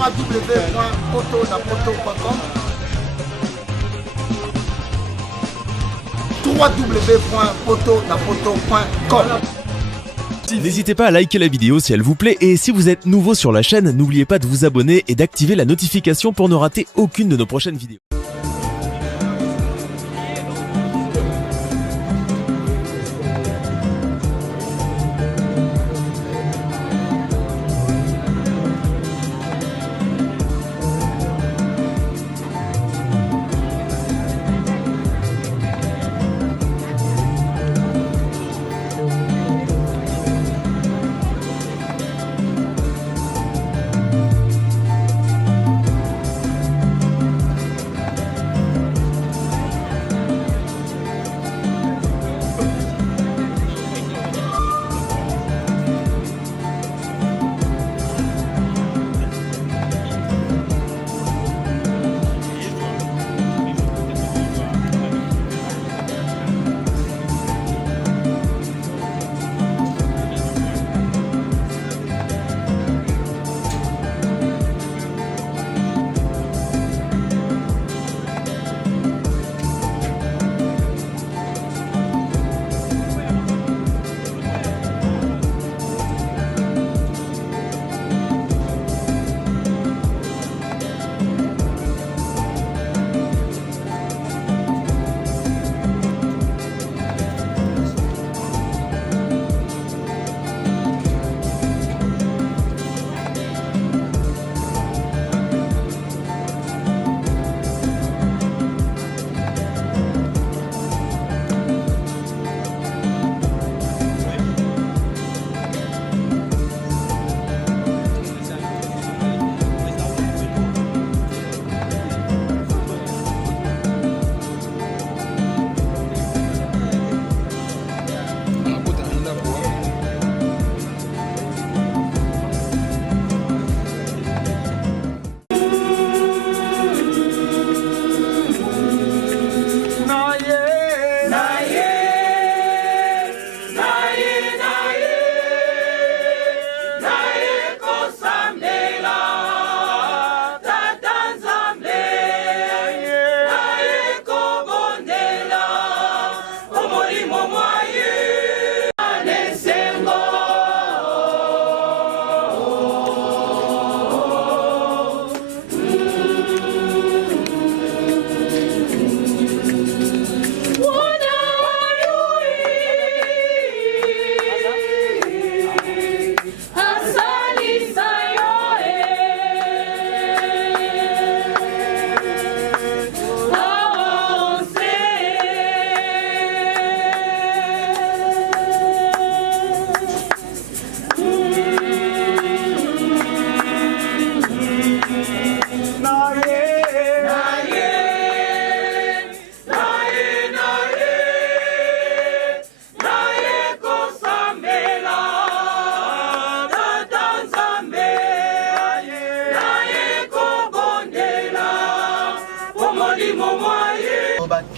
www.potonapoto.com www.potonapoto.com. N'hésitez pas à liker la vidéo si elle vous plaît et si vous êtes nouveau sur la chaîne, n'oubliez pas de vous abonner et d'activer la notification pour ne rater aucune de nos prochaines vidéos.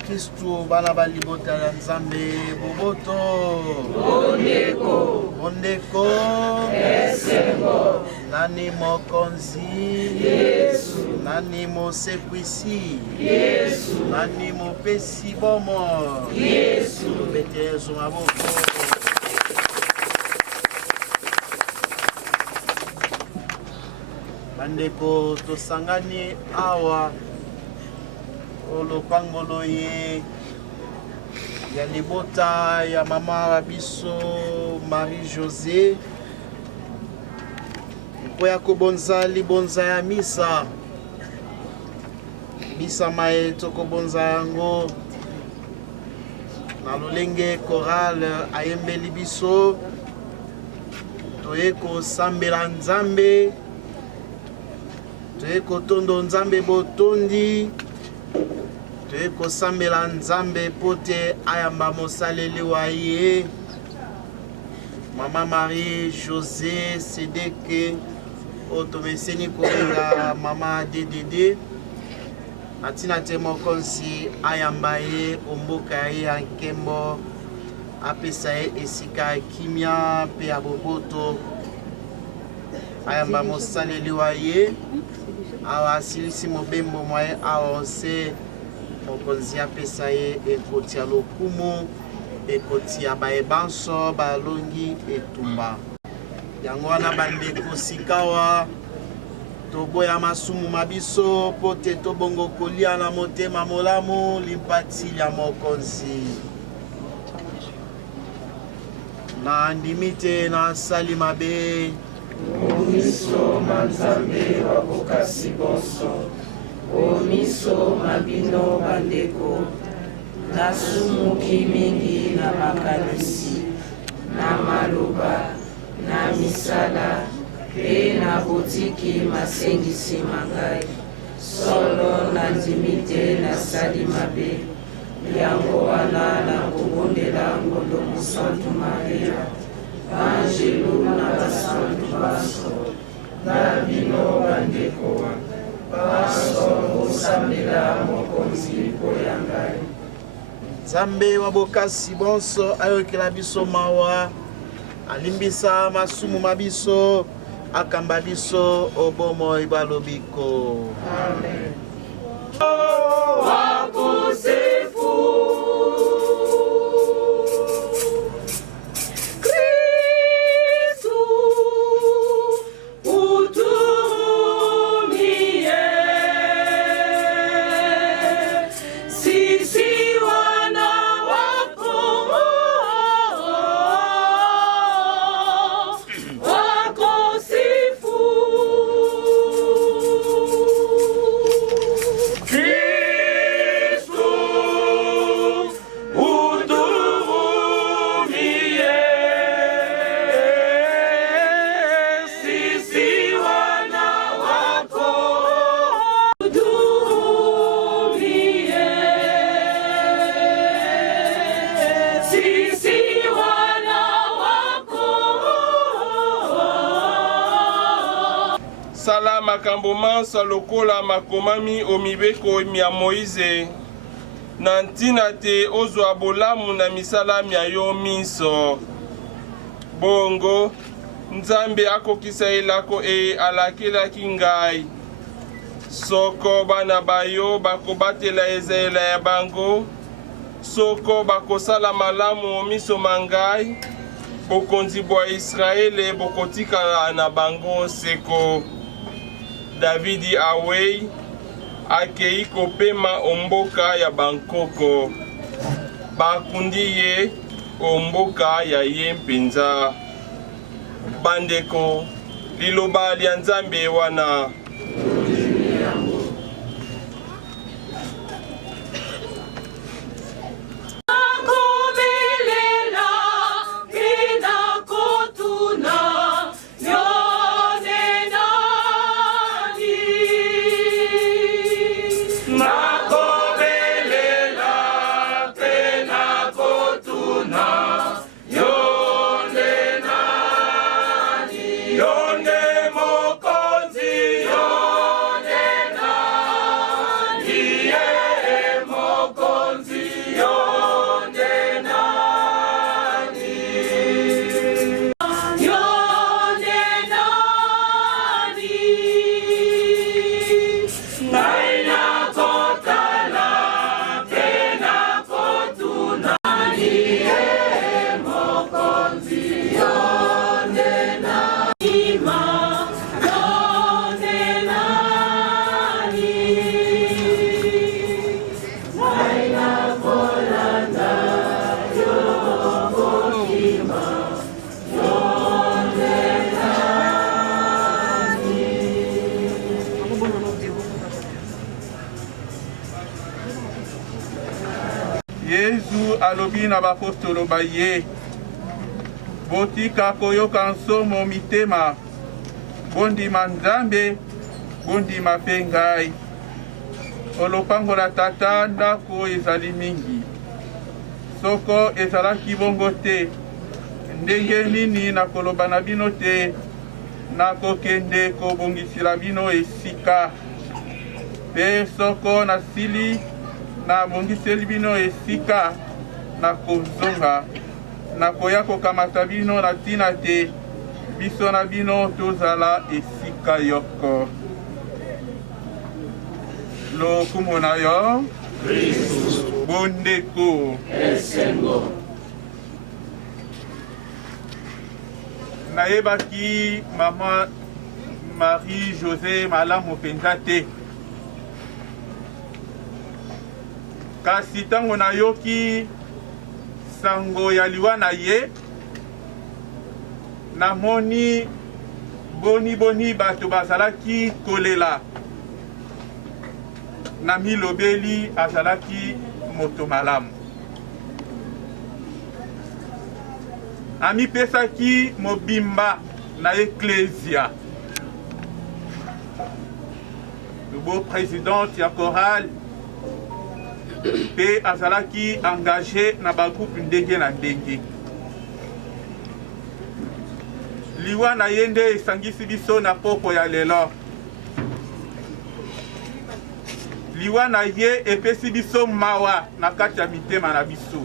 Kristu bana balibota ya Nzambe boboto Ondeko Esengo Nani mokonzi Yesu Nani mosekwisi Yesu Nani mopesi bomo Yesu Betezo maboko Bandeko tosangani awa Olopangolo ye ya libota ya mama biso Marie-José po ya kobonza libonza ya misa mae tokobonza yango na lolenge chorale ayembeli biso toye kosambela Nzambe toye kotondo Nzambe botondi toye kosambela Nzambe pote ayamba mosaleli wa ye Mama Marie-José Sedeke otomeseni kobenga Mama DDD atina te mokonzi ayamba ye omboka ye ya nkembo apesa ye esika kimia pe ya boboto ayamba mosaleli wa ye awa asilisi mobembo mwa ye aonse mokonzi apesa ye ekoti ya lokumu ekoti ya bayebanso balongi etumba yango wana bandeko sikawa toboya masumu mabiso po te tobongo kolia na motema molamu limpati ya mokonzi na ndimi te na sali mabe omiso manzambe wa bokasi bonso omiso mabino bandeko nasumuki mingi na makanisi na maloba na misala pe na botiki masengisi mangai solo na ndimi te nasali mabe yango wana na kobondela ngondo mosantu maria Angelo na basantu baso na bino bandeko baso osambela mokonzi mpo ya ngai nzambe wa bokasi bonso ayokela biso mawa alimbisa masumu mabiso akamba biso obomoi balobiko amen. Sala makambo mansa lokola makomami omibeko ya Moïse na ntina te ozwa bolamu na misala mia yo miso bongo Nzambe akokisa elako alakelaki ngai soko bana bayo bakobatela ezela ya bango soko bakosala malamu miso mangai bokonzi bwa Israele bokotikala na bango seko Davidi awei akei kopema omboka ya bankoko bakundi ye omboka ya ye mpenza bandeko liloba lya Nzambe wana Yesu alobi na bapostolo baye botika koyoka nsomo mitema bondima Nzambe bondima mpe ngai olopango la tata ndako ezali mingi soko ezalaki bongo te ndenge nini nakoloba na bino te nakokende kobongisila bino esika mpe soko nasili nabongiseli bino esika nakozonga nakoya kokamata bino na ntina te biso na bino tozala esika yoko. Lokumu na yo bondeko esengo nayebaki mama Marie José malamu mpenza te, kasi ntango nayoki sango ya liwa na ye namoni boni bato bazalaki kolela na milobeli azalaki moto malamu. Amipesaki mobimba na eklesia. Le beau président ya chorale pe azalaki engagé na bagroupe ndenge na ndenge. Liwa na ye nde esangisi biso na poko ya lelo. Liwa na ye epesi biso mawa na kati ya mitema na biso.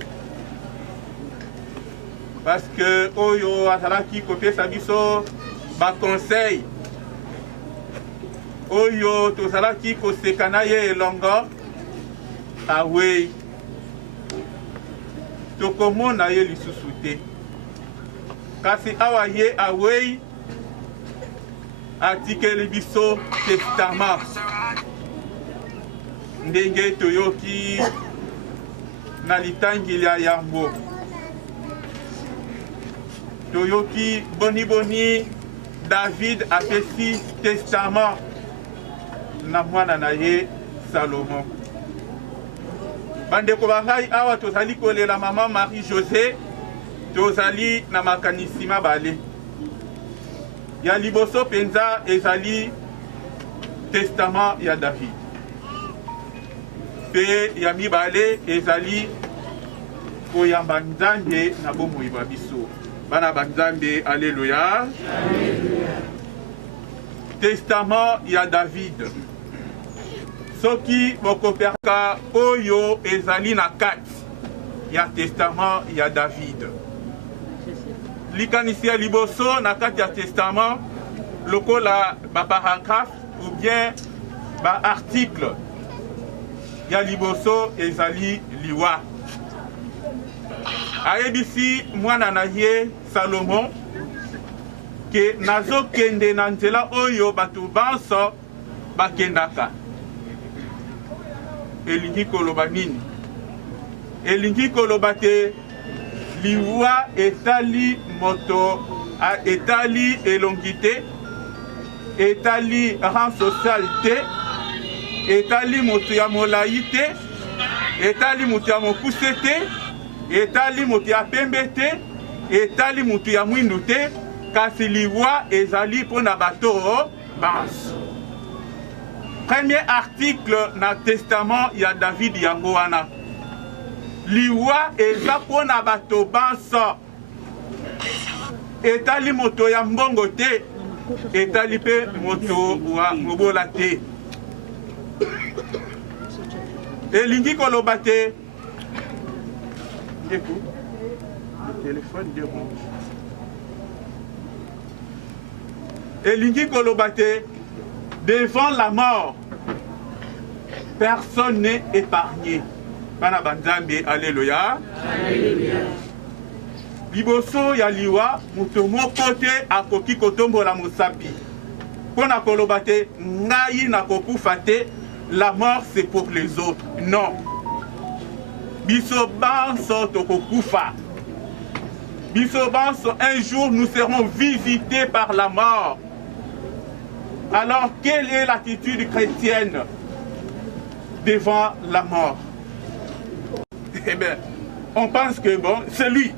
Parce que oyo azalaki kopesa biso ba conseil. Oyo tozalaki koseka na ye elongo awei. Tokomona ye lisusu te. Kasi awa ye awei atikeli biso testament. Ndenge toyoki na litangili ya yango. Toyoki boni David apesi testament na mwana na ye Salomon. Bandeko bangai awa tozali kolela mama Marie José, tozali na makanisi mabale. Ya liboso penza ezali testament ya David. Pe ya mibale ezali koyamba nzambe na bomoi ba biso. Bana banzambe, alléluia. Testament ya David. Soki bokoperka oyo ezali na kati ya testament ya David. Likanisi ya liboso na kati ya testament lokola ba paragraphe ou bien ba article ya liboso ezali liwa. Ayebisi mwana na ye Salomon ke nazokende na nzela oyo bato banso bakendaka. Elingi koloba nini? Elingi koloba te liwa etali moto, etali elongité, etali rang social te, etali moto ya molai te, etali moto ya mokuse te, etali moto ya pembe te, etali moto ya mwindu te, kasi liwa ezali pona bato banso. Premier article na testament ya David yango wana. Liwa eza pona bato banso. Etali moto ya mbongo te, etali pe moto wa mobola te. Elingi koloba te. Écoute, le téléphone dérange. Elingi koloba te, devant la mort, personne n'est épargné. Bana banzambe, alléluia. Alléluia. Liboso ya liwa, muto moko te akoki kotombola mosapi. Pona koloba te, ngai na kokufa te, la mort c'est pour les autres. Non. Biso banso tokokufa. Biso banso, un jour nous serons visités par la mort. Alors, quelle est l'attitude chrétienne devant la mort? Eh bien, on pense que bon, c'est lui.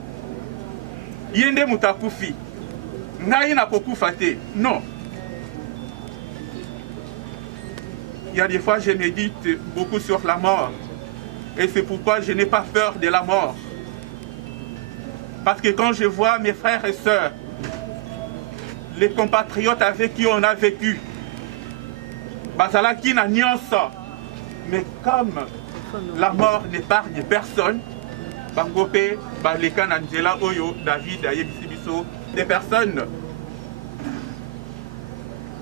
Yende mutakufi. Ngai na kokufa te. Non. Il y a des fois, je médite beaucoup sur la mort. Et c'est pourquoi je n'ai pas peur de la mort. Parce que quand je vois mes frères et sœurs, les compatriotes avec qui on a vécu, bazalaki na nyonso, mais comme la mort n'épargne personne, bangope baleka na nzela oyo David ayebisi biso des personnes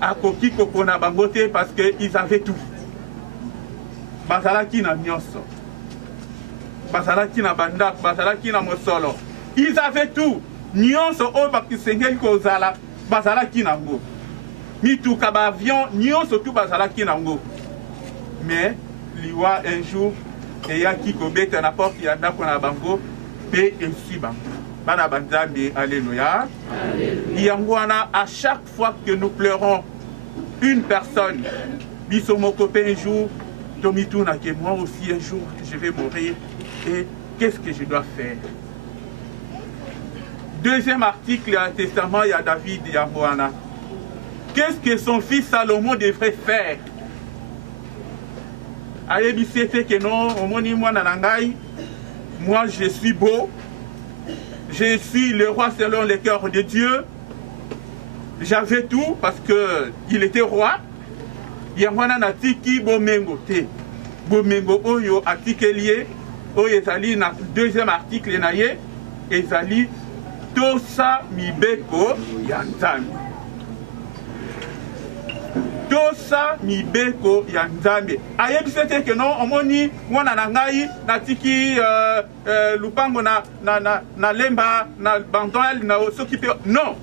akoki kopona bango te parce que ils avaient tout. Bazalaki na nyonso. Bazalaki na bandako, bazalaki na mosolo. Ils avaient tout. Nyonso oyo bakisengeli kozala, bazalaki nango. Mituka ba avion, nyonso tout bazalaki nango. Mais liwa un jour eyaki kobeta na porte ya ndako na bango pe esi bango. Bana banzambe, alléluia. Yangwana, à chaque fois que nous pleurons une personne, bisomoko pe un jour, Tomituna que moi aussi un jour je vais mourir et qu'est-ce que je dois faire? Deuxième article du Testament, il y a David Yangwana. Qu'est-ce que son fils Salomon devrait faire? Que non, moi je suis beau, je suis le roi selon le cœur de Dieu, j'avais tout parce qu'il était roi. Yangwana natiki bomengo te. Bomengo oyo atikelié, oyo ezali na deuxième article na ye, ezali tosa mibeko ya Nzambe. Tosa mibeko ya Nzambe. Ayebise te que non, omoni mwana na ngai natiki lupango na lemba na bandol na soki pe non.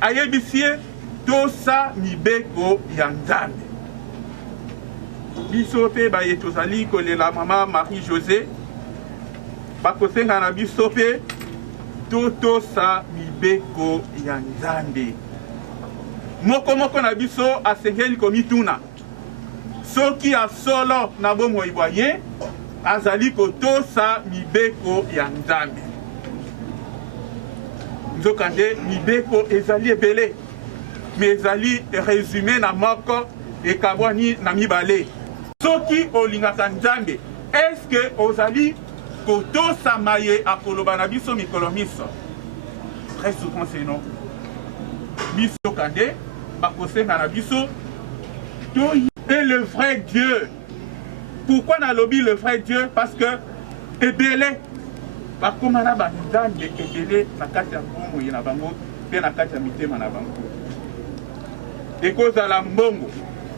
Ayebise tosa mibeko ya Nzambe. Biso pe baye tozali kolela mama Marie-José. Bakosenga na biso pe tosa mibeko ya Nzambe. Moko na biso asengeli komituna. Soki a solo na bomo iboye, azali kotosa mibeko ya Nzambe. Nzokande mibeko ezali ebele. Mais ezali résumé na moko et kabwani na mibale. Soki olingaka Nzambe, est-ce que ozali kotosa maye akoloba na biso mikolo miso? Très souvent c'est non. Biso kande bakosenga na biso to est le vrai Dieu. Pourquoi na lobi le vrai Dieu? Parce que ebele bakomana ba Nzambe ebele na kati ya mbongo na bango pe na kati ya mitema na bango. Ekozala mbongo,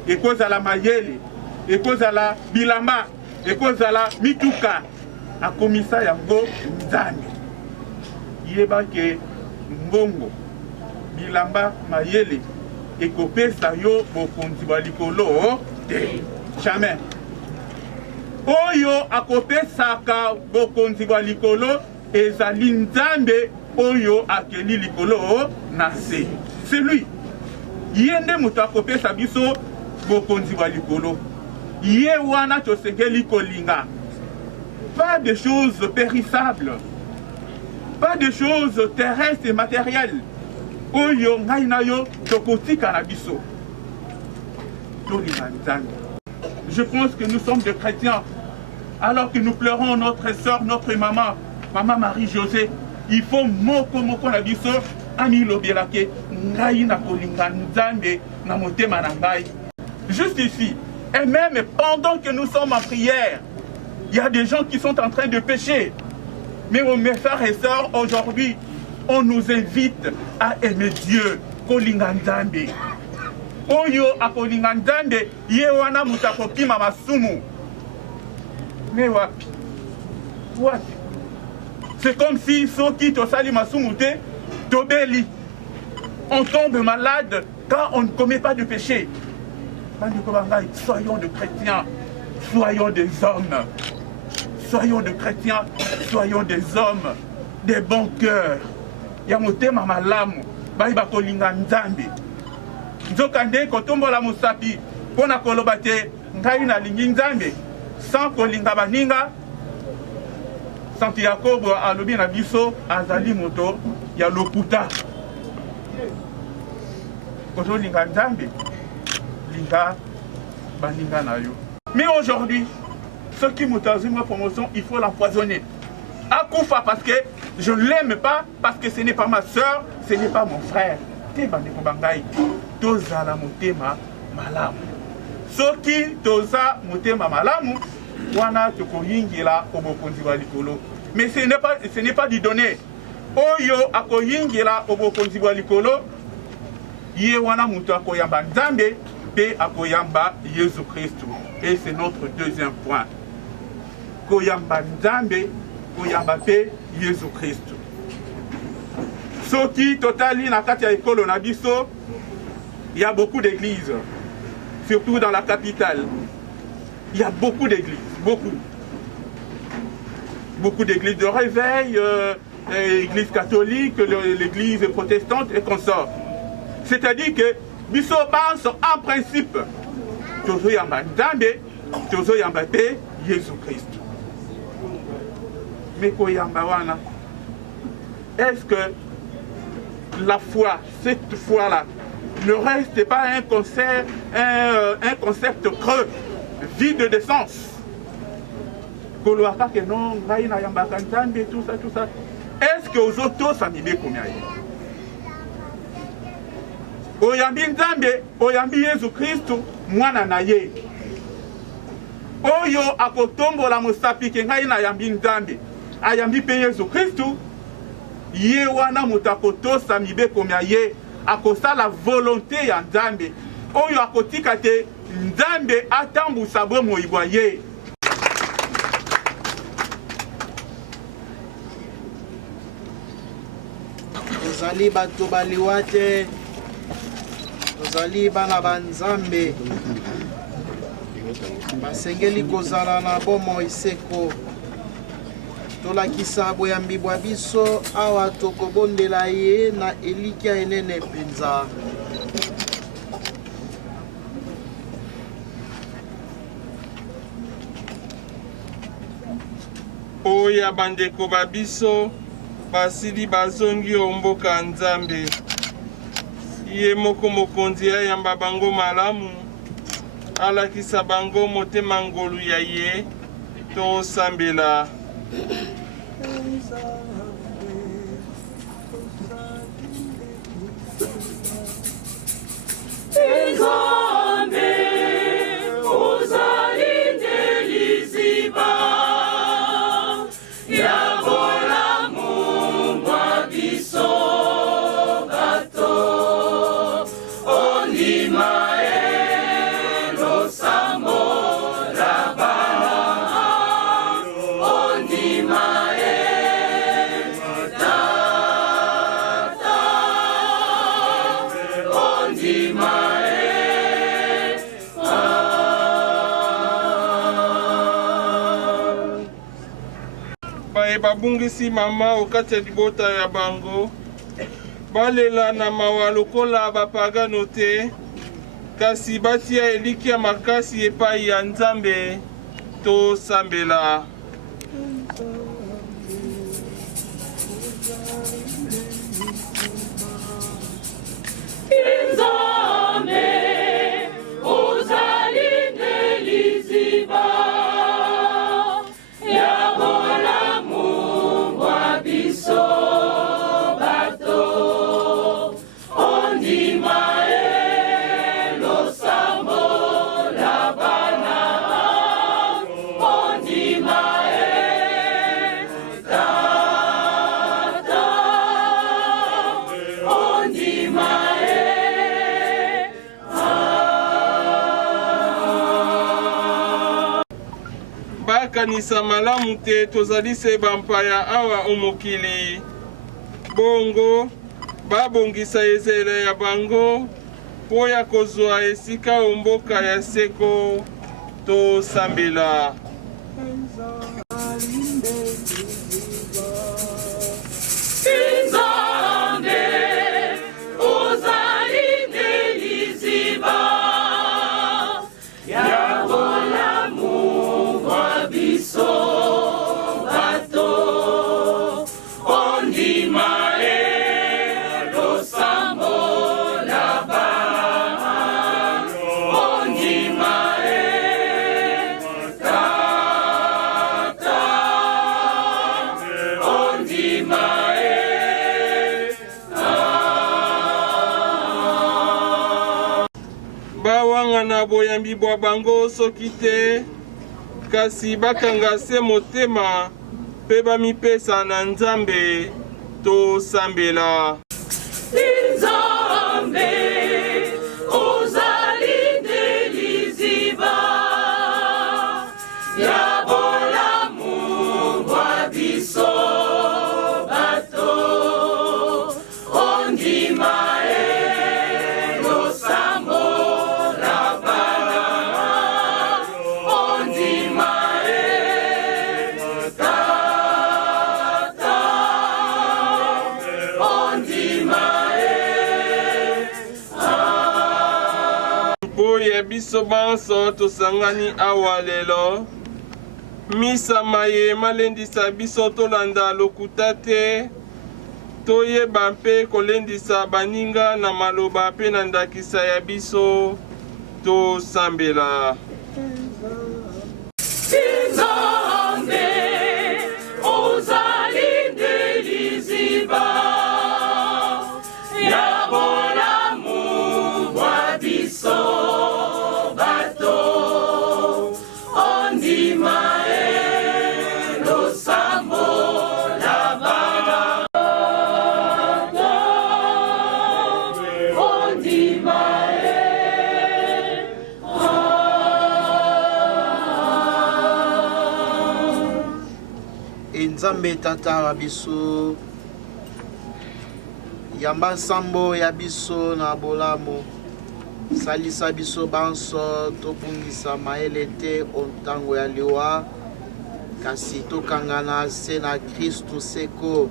ekozala mayele, ekozala bilamba, ekozala mituka, akomisa yango Nzambe. Yeba ke mbongo, bilamba, mayele, ekopesa yo bokonzi ba likolo te. Jamais. Oyo akopesaka bokonzi ba likolo ezali Nzambe oyo akeli likolo na se. C'est lui. Yende mutu akopesa biso bokonzi wa likolo. Ye wana tosengeli kolinga. Pas de choses périssables. Pas de choses terrestres et matérielles. Oyo ngai na yo tokotika na biso. Tolinga Nzambe. Je pense que nous sommes des chrétiens. Alors que nous pleurons notre soeur, notre maman, maman Marie-José, il faut moko na biso ami lobelake ngai na kolinga Nzambe na motema na ngai. Juste ici, et même pendant que nous sommes en prière, il y a des gens qui sont en train de pécher. Mais mes frères et sœurs, aujourd'hui, on nous invite à aimer Dieu, kolinga Nzambe. Oyo akolinga Nzambe, ye wana mutakopima masumu. Mais wapi? Wapi? C'est comme si soki tosali masumu te, tobeli. On tombe malade quand on ne commet pas de péché. Soyons de chrétiens, soyons des hommes. Soyons de chrétiens, soyons des hommes, des bons cœurs. Yamotema malamu, baiba kolinga Nzambe. Nzokande kotombola musapi, pona kolobate ngai na lingi Nzambe, sans kolinga baninga. Santi Jacob alobi na biso azali moto ya lokuta. Koto linga Nzambe, linga baninga na yo. Mais aujourd'hui, ceux qui m'ont ma promotion, il faut l'empoisonner. Akoufa parce que je ne l'aime pas, parce que ce n'est pas ma soeur, ce n'est pas mon frère. Tebandeko bangai, toza la motema malamu. Soki toza motema malamu, wana tokoyingila obokonzi wa likolo. Mais ce n'est pas du donner. Oyo akoyingila obokonzi wa likolo, ye wana mutu akoyamba Nzambe pe akoyamba Yesu Christu. Et c'est notre deuxième point. Koyamba Nzambe, koyamba pe Yesu Christu. Soki totali na kati ya ekolo na biso, il y a beaucoup d'églises, surtout dans la capitale. Il y a beaucoup d'églises, beaucoup. Beaucoup d'églises de réveil, l'église catholique, l'église protestante et consorts. C'est-à-dire que biso banso en principe, tozo yamba Nzambe, tozo yamba pe Jésus Christ. Mais ko yamba wana, est-ce que la foi, cette foi-là, ne reste pas un concept creux, vide de sens? Koloaka que non, ngaina yamba Nzambe, tout ça. Est-ce que aux autos ça m'y combien? Oyambi Nzambe, oyambi Yesu Kristu, mwana na ye. Oyo akotombo la mosapi ke ngai na yambi Nzambe, ayambi pe Yesu Kristu, ye wana mutakotosa mibe komya ye, akosa la volonté ya Nzambe. Oyo akotika te Nzambe atambusa bomo ibwa ye. Tozali bato baliwa te, tozali bana ba Nzambe, basengeli kozala na bomo iseko. Tolakisa boyambi bwa biso awa tokobondela ye na elikia enene penza. Oya bandeko babiso basili bazongi omboka Nzambe. Ye moko mokonzi ayamba bango malamu, alakisa bango motema ngolu ya ye, tosambela. Babungisi mama okati ya libota ya bango, balela na mawa lokola bapagano te, kasi batia elikia makasi epai ya Nzambe, tosambela. Kanisa malamu te, tozali se bampaya awa omokili. Bongo babongisa ezele ya bango po ya kozwa esika omboka ya seko, tosambela. Na boyambi bwa bango soki te, kasi bakanga se motema pe bamipesa na Nzambe, tosambela. Nzambe ya biso banso tosangani awa lelo misa maye malendisa biso tolanda lokuta te toyeba mpe kolendisa baninga na maloba mpe na ndakisa ya biso tosambela. Nzambe ozali nde liziba ya bolamu bwa biso bato ondima losambo la bana ondima Nzambe tata wa biso yamba sambo ya biso na bolamu salisa biso banso tobungisa mayele te ontango ya liwa kasi tokangana se na Kristu seko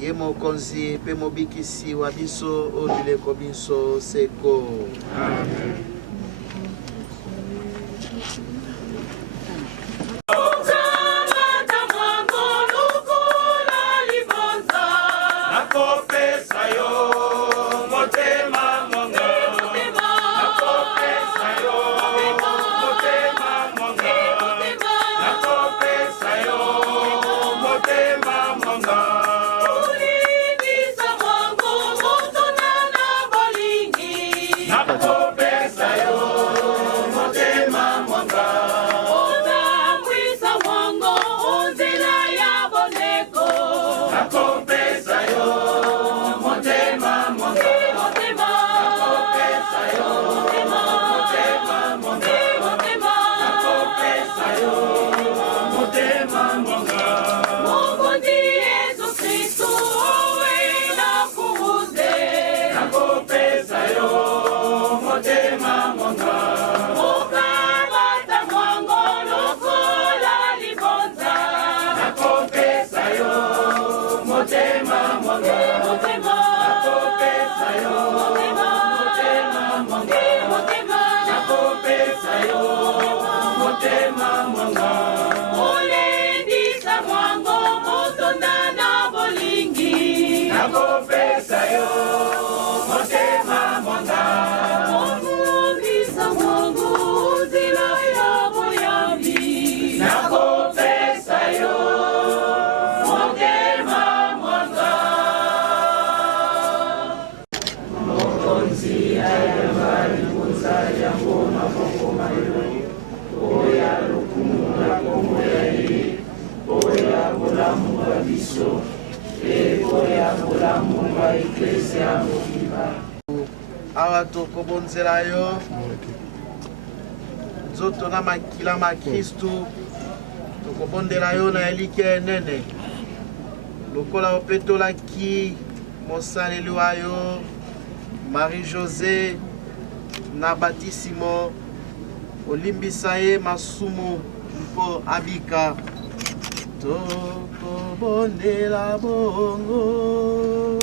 ye mokonzi mpe mobikisi wa biso o bileko biso seko. Amen. Awa tokobonzela yo nzoto na makila ma Kristu tokobondela yo na elike enene lokola opetolaki mosaleli wa yo Marie-José na batisimo olimbisa ye masumu mpo abika tokobondela bongo.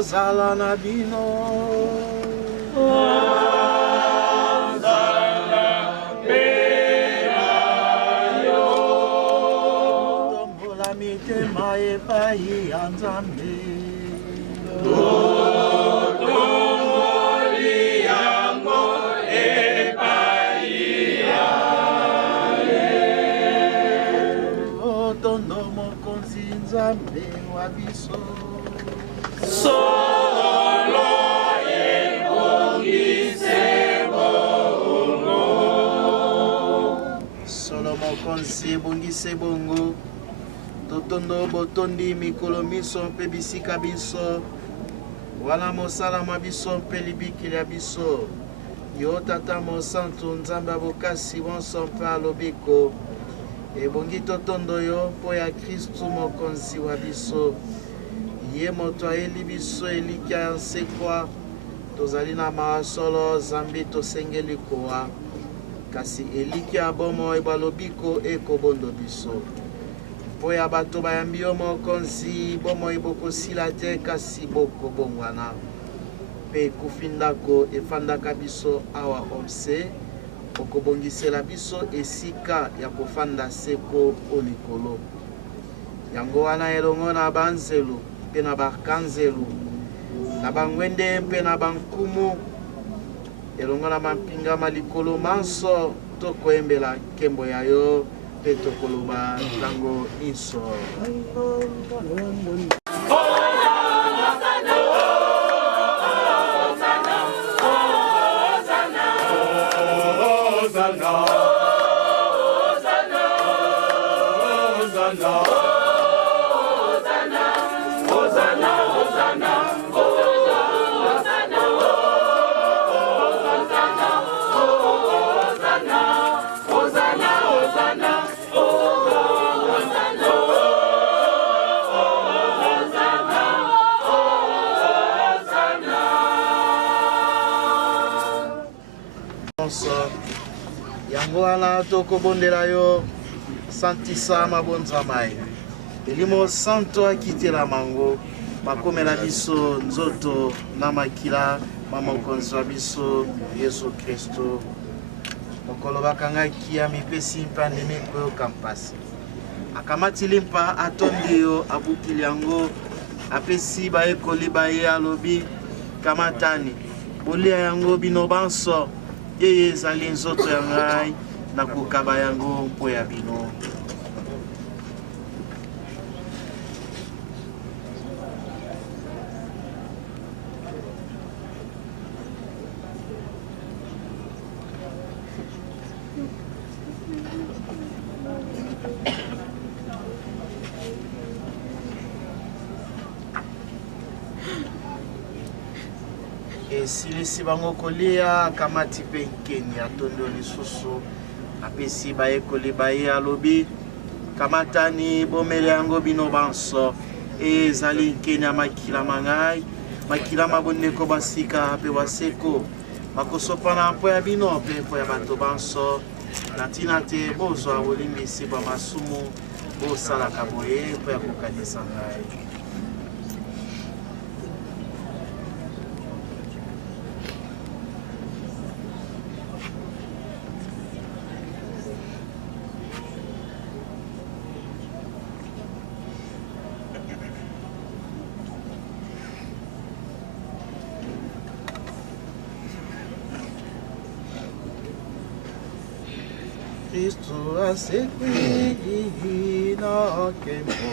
Zala na bino Zala pera yo Tombola mitema epai ya Nzambe Tomboli yango epai ya Tondo mokonzi Nzambe wa biso Solo ebongise mokonzi ebongise bongo totondo botondi mikolo miso mpe bisika biso wana mosala mwa biso mpe libikili ya biso yo tata mosantu nzambe abokasi bonso mpe alobiko ebongi totondo yo mpo ya kristu mokonzi wa biso ye moto ayeli biso elikya ya nsekwa tozali na mawa solo zambi tosengeli kowa kasi elikya ya bomoi balobiko ekobondo biso mpo ya bato bayambi yo mokonzi bomoi bokosila te kasi bokobongwana mpe ekufi ndako efandaka biso awa omse okobongisela biso esika ya kofanda seko o likolo yango wana elongo na banzelu mpe na bakanzelu na bangwende mpe na bankumu elongo na mampingama likolo manso tokoyembela nkembo ya yo mpe tokoloba ntango nyonso. Yango wana tokobondela yo santisa mabonzama ye elimo santo akitela mango bakomela biso nzoto na makila ma mokonzi wa biso Yesu Kristo mokolo bakangaki ya mipesi mpande mikoyoka mpasi akamatili mpa atondi yo abukili yango apesi bayekoli baye alobi kamatani bolia yango bino banso ye ezali nzoto ya ngai na kokaba yango mpo ya bino. Esilisi bango kolia kamati mpe nkeni atondo lisusu apesi bayekoli baye alobi kamatani bomele yango bino banso ezali nkeni ya makila mangai makila mabondeko basika mpe baseko bakosopana mpo ya bino mpe mpo ya bato banso na ntina te bozwa bolimbisi bwa masumu bosalaka boye mpo ya kokanisa ngai. Kristo asekwi na kembo.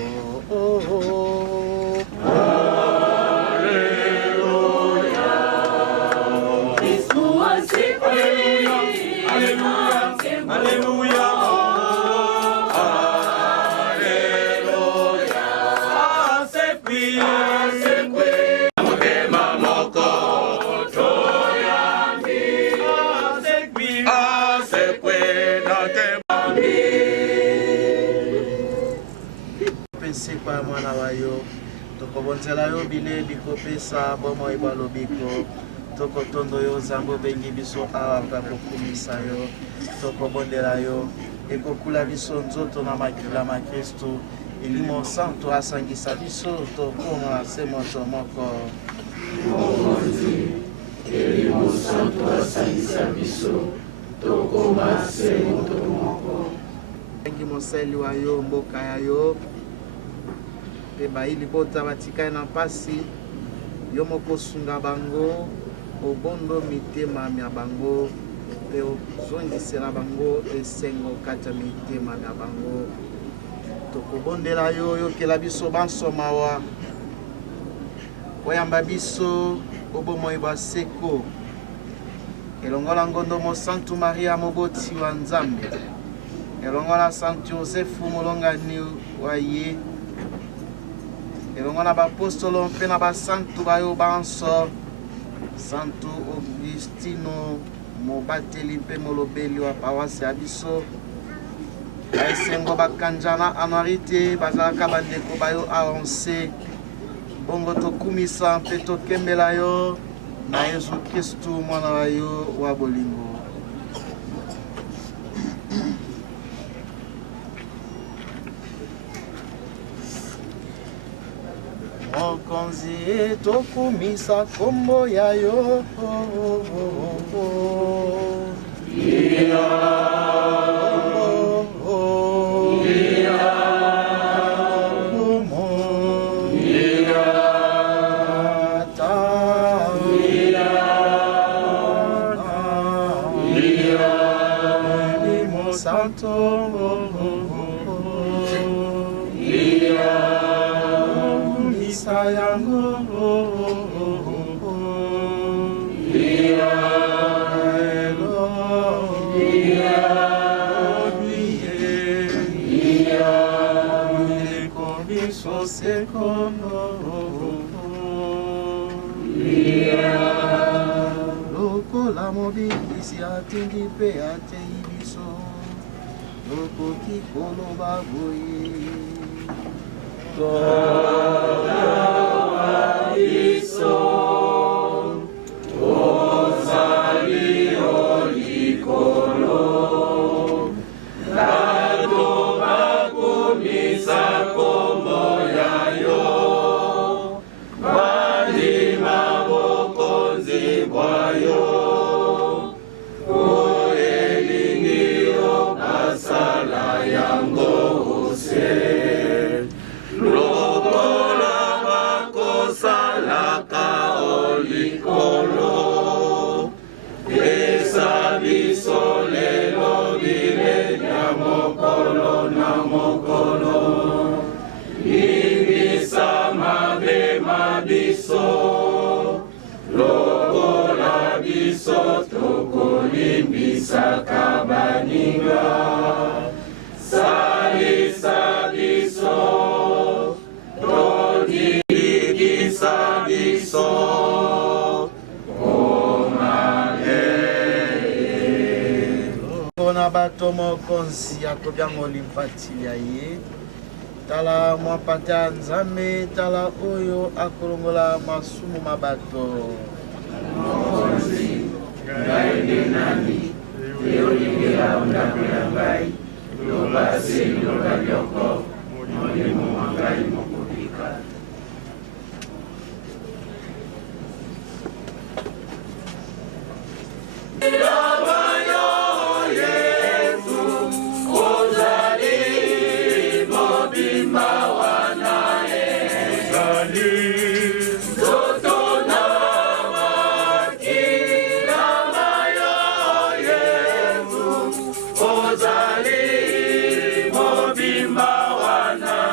Haleluya. Kristo asekwi na kembo. Haleluya. Haleluya. Asekwi. Motema moko toyambi. Asekwi. Pensekwa ya mwana wa yo tokobonzela yo bile bikopesa bomoi balobiko tokotondo yo zambo bengi biso awa mpa kokumisa yo tokobondela yo ekokula biso nzoto na makila ma Kristu elimo santo asangisa biso tokoma se moto moko. Elimo santo asangisa biso tokoma se moto moko. Bengi mosali wa yo mboka ya yo mpe bayili bota batikali na mpasi yo moko sunga bango obondo mitema mya bango mpe ozongisela bango esengo kati ya mitema mya bango tokobondela yo yokela biso banso mawa oyamba biso obomoi baseko elongola ngondo mosantu Maria moboti wa Nzambe elongo na Saint Joseph molongani wa ye elongo na bapostolo mpe na basantu bayo banso Santo Augustino mobateli mpe molobeli wa paroisse ya biso baesengo bakanjana anuarité bazalaka bandeko bayo avance bongo tokumisa mpe tokembela yo na Yesu Kristu mwana wa yo wa bolingo. Mokonzi tokumisa kombo ya yo lokola mobikisi atindi mpe atei biso lokoki koloba boye bato mokonzi akobiango limpatili ya ye tala mwapata ya Nzambe tala oyo akolongola masumu mabato mokonzi ngai nde nani eolingela ndako ya ngai loba se loba lioko molimo wa ngai mokobika Ozali mobimba wana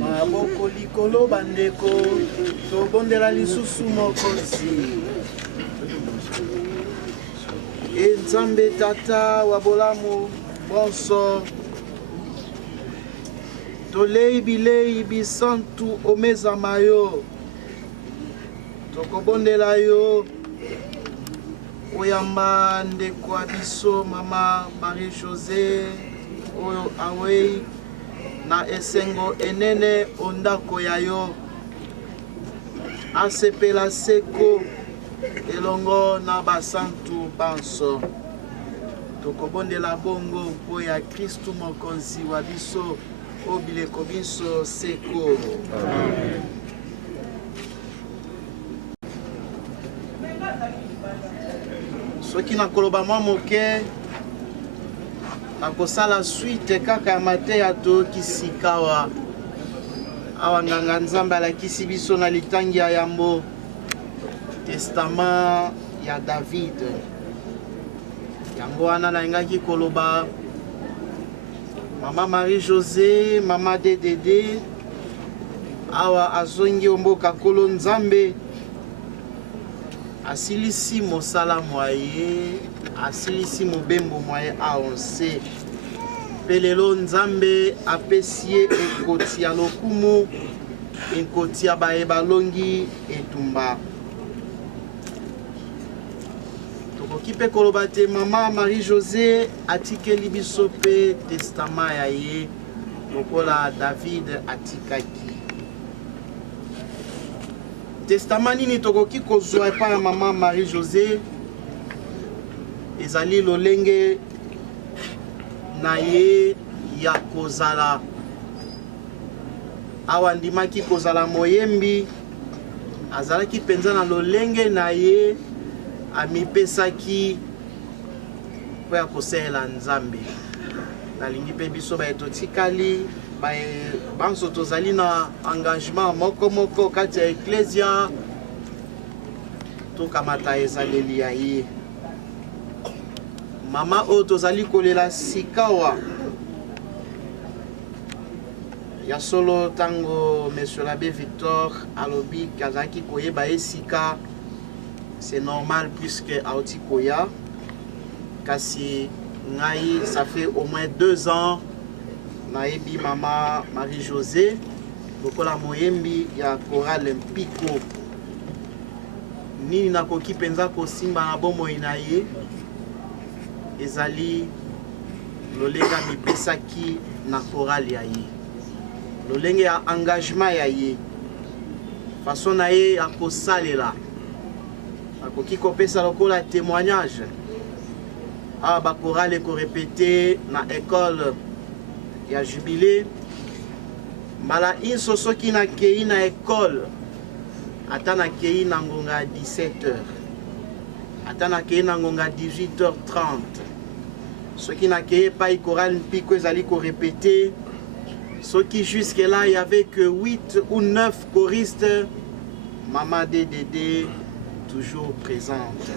Maboko likolo bandeko tobondela lisusu mokonzi. Nzambe tata wa bolamu bonso tolei bilei bisantu omeza mayo tokobondela yo oyamba ndeko ya biso mama Marie José oyo awei na esengo enene ondako ya yo asepela seko elongo na basantu banso tokobondela bongo mpo ya Kristu mokonzi wa biso obileko biso seko. Amen. Soki nakoloba mwa moke nakosala suite kaka ya mateya toyokisi kawa awa nganga Nzambe alakisi biso na litangi ya yambo testament ya David. Yango wana nalingaki koloba mama Marie José, mama DDD awa azongi omboka kolo Nzambe asilisi mosala mwaye, asilisi mobembo mwaye aonse. Pelelo Nzambe apesi ye ekoti ya lokumu, ekoti ya baye balongi etumba. Tokoki pe koloba te mama Marie José atikeli biso pe testament ya ye lokola David atikaki. Testament nini tokoki kozwa epai ya mama Marie José ezali lolenge na ye ya kozala. Awa ndimaki kozala moyembi azalaki penza na lolenge na ye amipesaki mpo ya kosalela Nzambe. Nalingi mpe biso baye totikali banso tozali na engagement moko kati ya eklesia tokamata ezaleli ya ye. Mama oyo tozali kolela sikawa ya solo tango monsieur l'abbé Victor alobi kazaki koyeba esika. C'est normal puisque aoti koya kasi ngai ça fait au moins 2 ans naebi mama Marie José lokola moyembi ya chorale Mpiko nini nakoki penza kosimba na bomoi na ye ezali lolenga mipesaki na chorale ya ye, lolenge ya engagement ya ye, façon na ye ya kosalela akoki kopesa lokola témoignage a ba chorale ko répéter na école ya jubilé mala inso soki na kei na école ata na kei na ngonga 17h ata na kei na ngonga 18h30 soki na kei pa chorale Mpiko ezali ko répéter soki jusque là il y avait que 8 ou 9 choristes, Maman DDD toujours présente.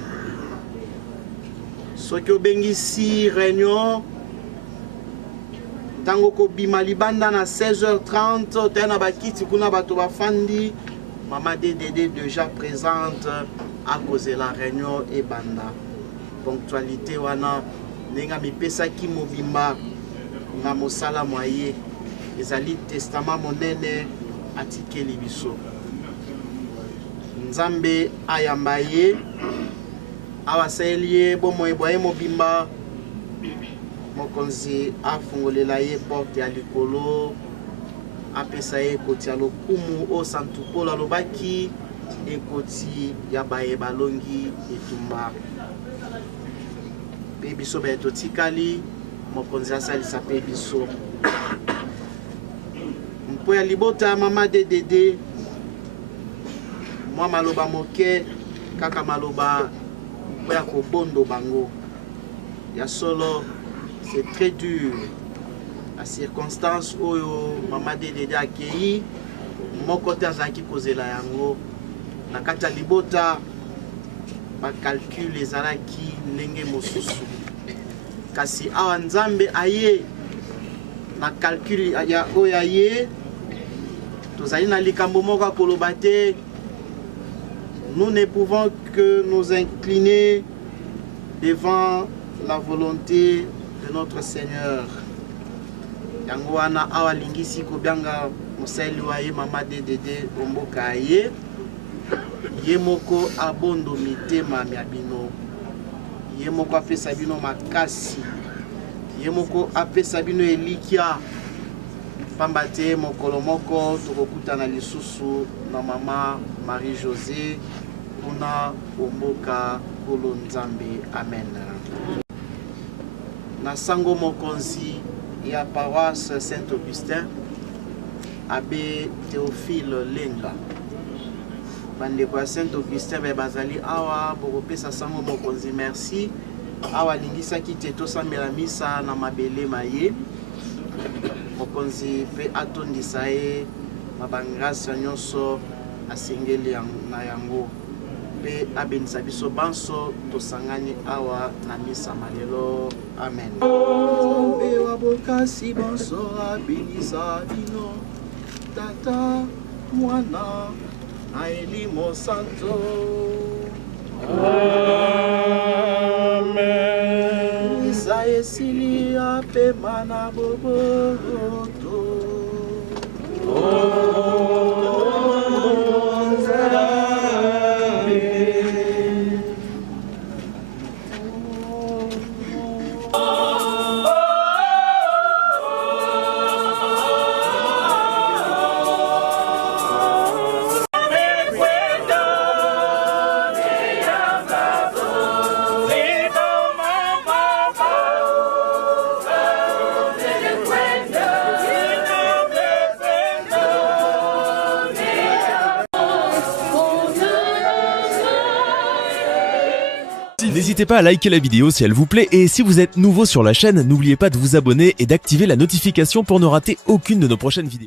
Soki obengisi réunion tango ko bima libanda na 16h30 tena bakiti kuna bato bafandi, Maman DDD déjà présente à cause de la réunion et banda. Ponctualité wana nenga mipesaki mobimba na mosala moye ezali testament monene atikeli biso. Nzambe ayamba ye awasaeli ye bomoi boye mobimba mokonzi afungolela ye porte ya likolo apesa ye ekoti ya lokumu o Santu Paul alobaki ekoti ya baye balongi etumba. Pe biso baye totikali mokonzi asalisa pe biso mpo ya libota ya mama DDD mwa maloba moke kaka maloba mpo ya kobondo bango ya solo. C'est très dur la circonstance oyo mama Dedede akei moko te azalaki kozela yango na kati ya libota bacalcule ezalaki ndenge mosusu kasi awa Nzambe aye na calcul ya oyo aye tozali na likambo moko koloba te. Nous ne pouvons que nous incliner devant la volonté de notre Seigneur. Yango wana awa lingisi kobianga mosali wa ye mama Dedede omboka ye ye moko abondo mitema ya bino, ye moko apesa bino makasi, ye moko apesa bino elikia pamba te mokolo moko tokokutana lisusu na mama Marie José kuna omboka kolo Nzambe. Amen. Na sango mokonzi ya paroisse Saint-Augustin abbé Théophile Lenga bandeko ya Saint-Augustin bazali awa bokopesa sango mokonzi merci awa lingisaki te tosambela misa na mabele maye mokonzi pe atondisa ye mabangrasa nyonso asengeli na yango pe abenisa biso banso tosangani awa na misa malelo. Amen. Nzambe wa bokasi banso abenisa bino Tata Mwana na Elimo Santo. Amen. Isa esili apema na boboto. N'hésitez pas à liker la vidéo si elle vous plaît et si vous êtes nouveau sur la chaîne, n'oubliez pas de vous abonner et d'activer la notification pour ne rater aucune de nos prochaines vidéos.